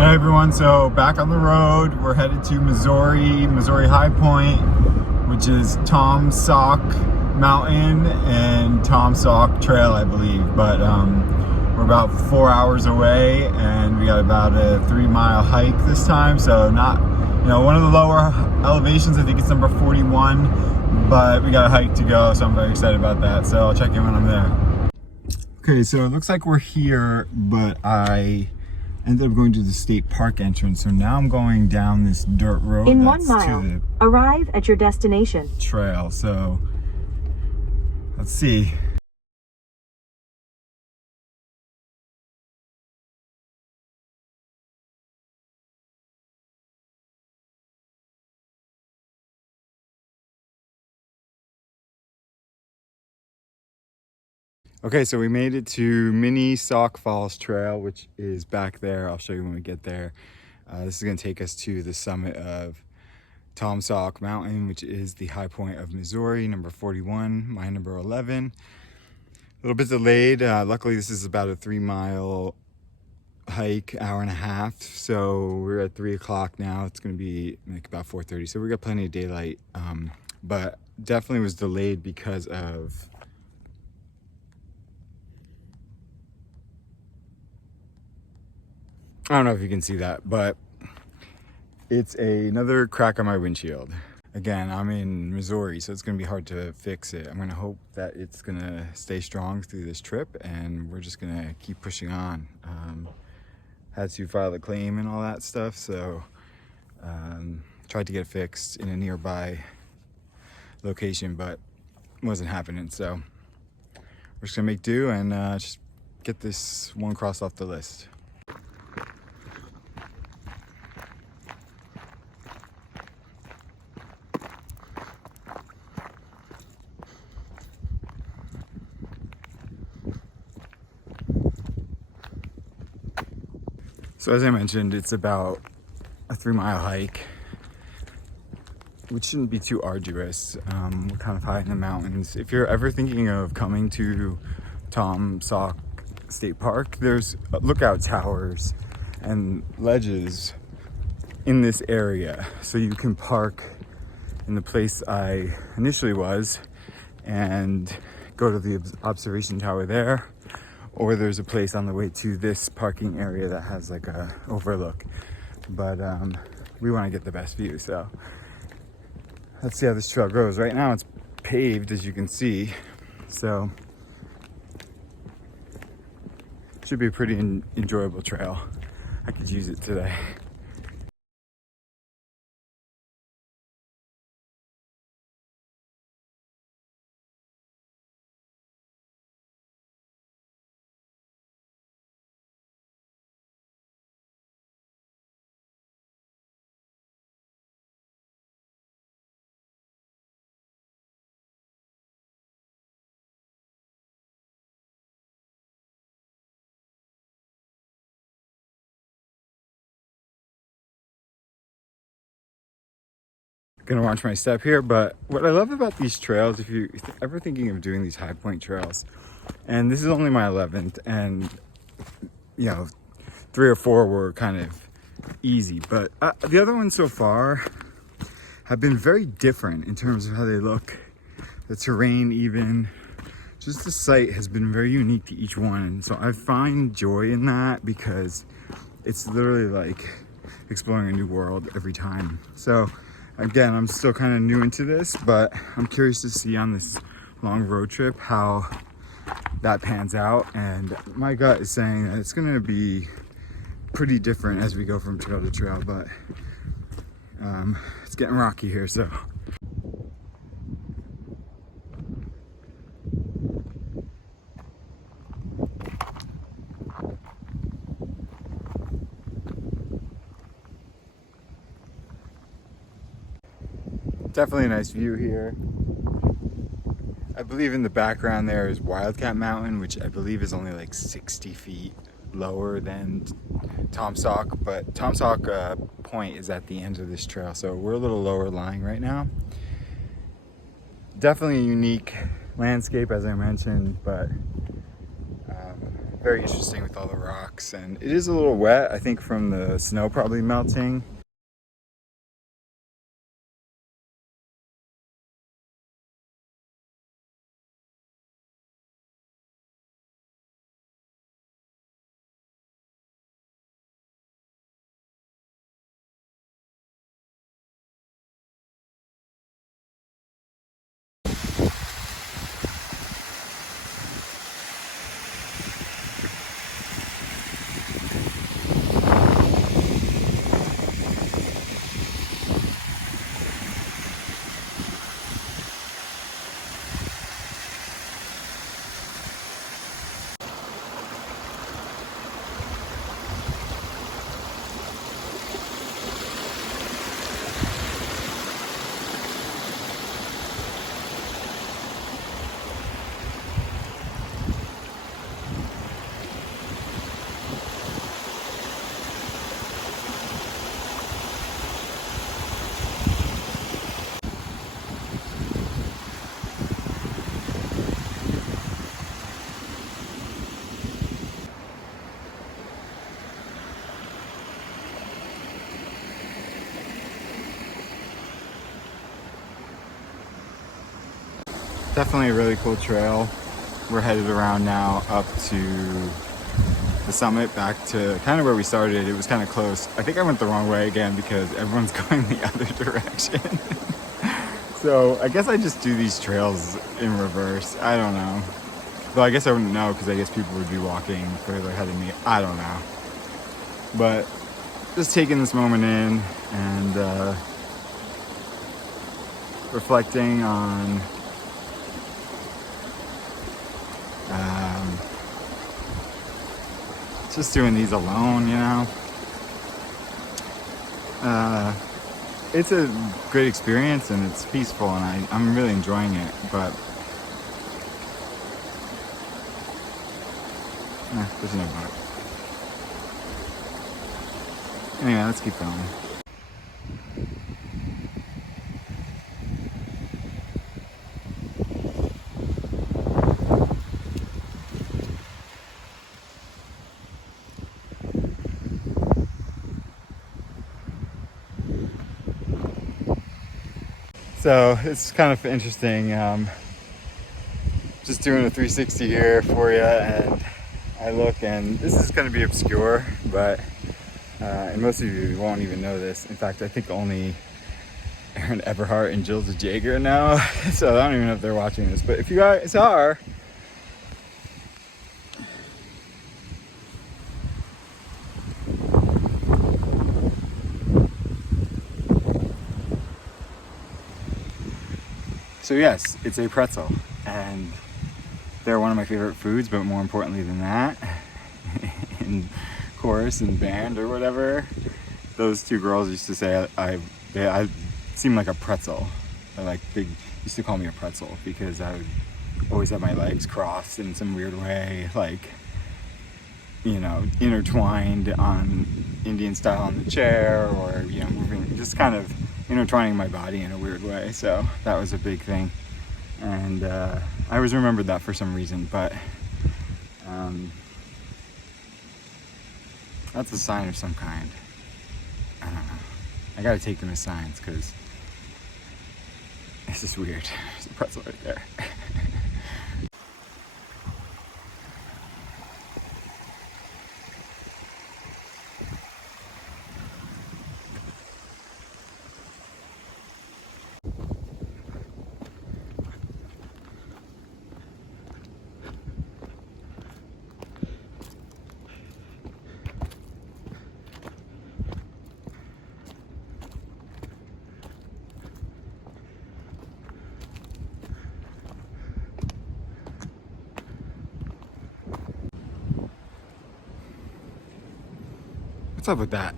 Hey everyone, so back on the road. We're headed to Missouri Highpoint, which is Taum Sauk Mountain and Taum Sauk Trail, I believe. But we're about 4 hours away, and we got about a 3-mile hike this time. So not, one of the lower elevations. I think it's number 41, but we got a hike to go, so I'm very excited about that. So I'll check in when I'm there. Okay, so it looks like we're here, but I ended up going to the state park entrance, so now I'm going down this dirt road. In 1 mile, arrive at your destination. Trail, so let's see. Okay, so we made it to mini Sauk Falls Trail, which is back there. I'll show you when we get there. This is going to take us to the summit of Taum Sauk Mountain, which is the high point of Missouri, number 41, my number 11. A little bit delayed. Luckily, this is about a 3-mile hike, hour and a half. So we're at 3 o'clock now. It's going to be like about 4:30. So we got plenty of daylight, but definitely was delayed because of I don't know if you can see that, but it's another crack on my windshield. Again, I'm in Missouri, so it's gonna be hard to fix it. I'm gonna hope that it's gonna stay strong through this trip, and we're just gonna keep pushing on. Had to file a claim and all that stuff, so tried to get it fixed in a nearby location, but it wasn't happening. So we're just gonna make do and just get this one crossed off the list. So as I mentioned, it's about a 3-mile hike, which shouldn't be too arduous. We're kind of high in the mountains. If you're ever thinking of coming to Taum Sauk State Park, there's lookout towers and ledges in this area. So you can park in the place I initially was and go to the observation tower there. Or there's a place on the way to this parking area that has like a overlook, but we want to get the best view, so let's see how this trail goes. Right now it's paved, as you can see, so should be a pretty enjoyable trail. I could use it today. Gonna watch my step here, but what I love about these trails, if you're ever thinking of doing these high point trails, and this is only my 11th, and 3 or 4 were kind of easy, but the other ones so far have been very different in terms of how they look, the terrain, even just the site has been very unique to each one. And so I find joy in that, because it's literally like exploring a new world every time. So again, I'm still kind of new into this, but I'm curious to see on this long road trip how that pans out. And my gut is saying that it's going to be pretty different as we go from trail to trail, but it's getting rocky here, so. Definitely a nice view here. I believe in the background there is Wildcat Mountain, which I believe is only like 60 feet lower than Taum Sauk, but Taum Sauk Point is at the end of this trail, so we're a little lower lying right now. Definitely a unique landscape, as I mentioned, but very interesting with all the rocks, and it is a little wet, I think, from the snow probably melting. Definitely a really cool trail. We're headed around now up to the summit, back to kind of where we started. It was kind of close. I think I went the wrong way again because everyone's going the other direction. So I guess I just do these trails in reverse. I don't know. Though I guess I wouldn't know because I guess people would be walking further ahead of me. I don't know. But just taking this moment in and reflecting on just doing these alone, you know. It's a great experience and it's peaceful and I'm really enjoying it, but there's no boat. Anyway, let's keep going. So it's kind of interesting, just doing a 360 here for you, and I look, and this is going to be obscure, but and most of you won't even know this. In fact, I think only Aaron Eberhardt and Jill Jager know, so I don't even know if they're watching this, but if you guys are, so yes, it's a pretzel, and they're one of my favorite foods, but more importantly than that, in chorus and band or whatever, those two girls used to say I seem like a pretzel. They used to call me a pretzel because I would always have my legs crossed in some weird way, like, you know, intertwined on Indian style on the chair, or, you know, moving, just kind of intertwining my body in a weird way. So that was a big thing, and I always remembered that for some reason, but that's a sign of some kind. I don't know, I gotta take them as signs because it's just weird. There's a pretzel right there. What's up with that?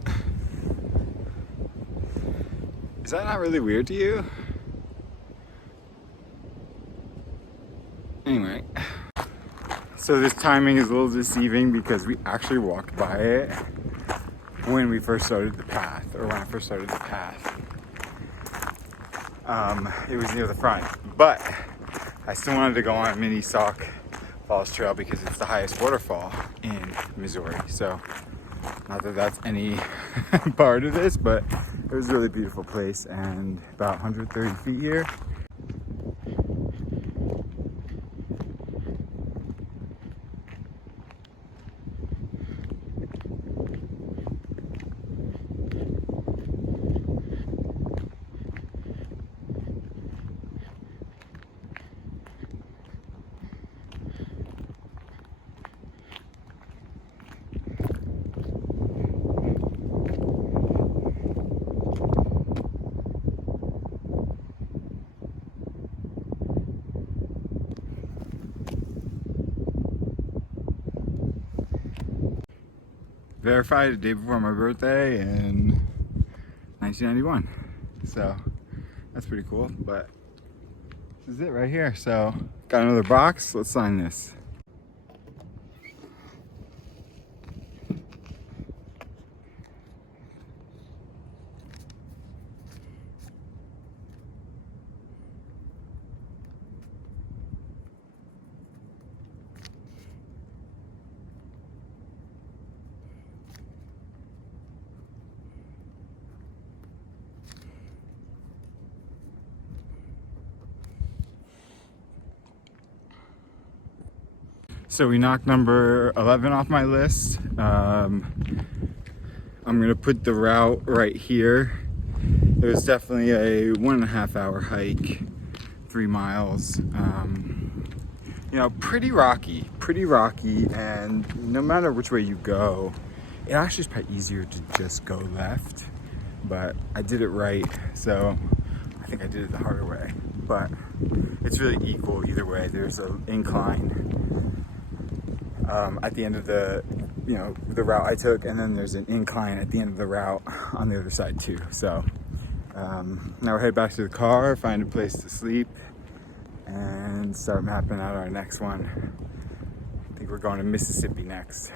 Is that not really weird to you? Anyway, so this timing is a little deceiving because we actually walked by it when we first started the path, or when I first started the path. It was near the front, but I still wanted to go on Mini Sauk Falls Trail because it's the highest waterfall. Missouri. So not that that's any part of this, but it was a really beautiful place and about 130 feet here. Verified the day before my birthday in 1991. So that's pretty cool, but this is it right here. So got another box, let's sign this. So we knocked number 11 off my list. I'm gonna put the route right here. It was definitely a 1.5 hour hike, 3 miles. You know, pretty rocky, and no matter which way you go, it actually is probably easier to just go left, but I did it right, so I think I did it the harder way. But it's really equal either way. There's an incline at the end of the, you know, the route I took, and then there's an incline at the end of the route on the other side too. So now we're headed back to the car, find a place to sleep, and start mapping out our next one. I think we're going to Mississippi next.